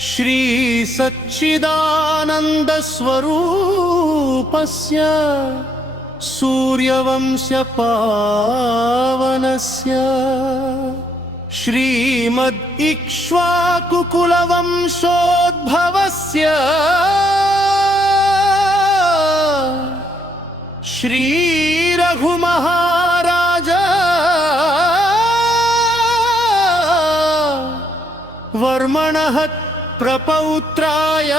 श्री सच्चिदानंद स्वरूपस्य सूर्यवंश्य पावनस्य श्रीमद् इक्ष्वाकुकुलवंशोद्भवस्य श्री रघुमहाराज वर्मणः प्रपौत्राय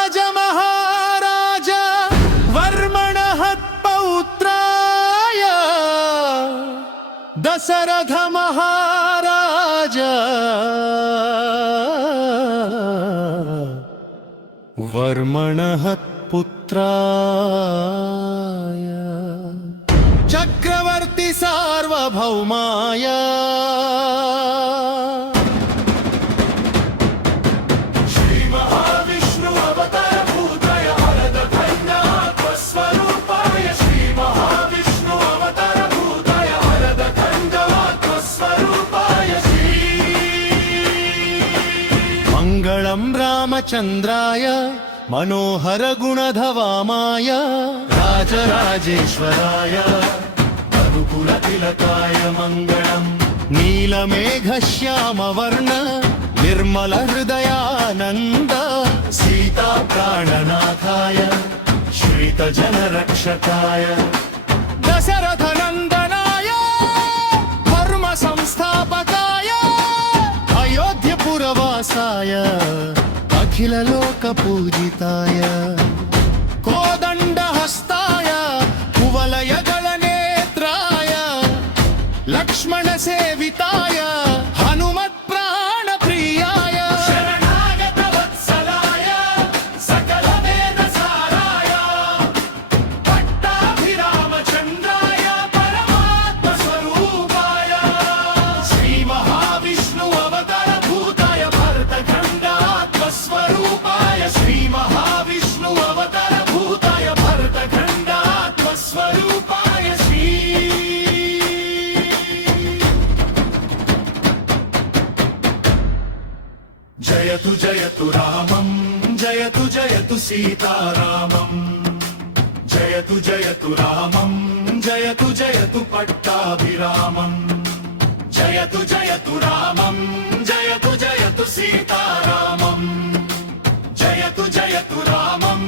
अज महाराज वर्मणः पौत्राय दशरथ महाराज वर्मणः पुत्राय चक्रवर्ती सार्वभौमाय श्री महाविष्णु अवतार भूताय वरद खण्डात्मस्वरूपाय श्री महाविष्णु अवतार भूताय वरद खण्डात्मस्वरूपाय श्री मंगलम रामचंद्राय मनोहर गुणधवामाय राजराजेश्वराय रघुकुल तिलकाय मंगलम नीलमेघ श्याम वर्ण निर्मल हृदयानंद सीता प्राणनाथाय श्रित जन रक्षकाय दशरथ नंदनाय धर्म संस्थापकाय अयोध्य पुरवासाय अखिल लोक पूजिताय कोदंड हस्ताय कुवलय गण नेत्राय लक्ष्मण सेविताय हनुमत् प्राण प्रियाय शरणागत वत्सलाय सकल वेद साराय पट्टाभिराम चंद्राय परमात्म स्वरूपाय श्री महाविष्णु अवतार भूताय भरत खण्डात्म स्वरूपाय श्री महाविष्णु अवतार भूताय भरत खण्डात्म स्वरूपाय श्री जयतु रामं जयतु सीतारामं जयतु रामं जयतु पट्टाभिरामं जयतु रामं जयतु सीतारामं जयतु रामं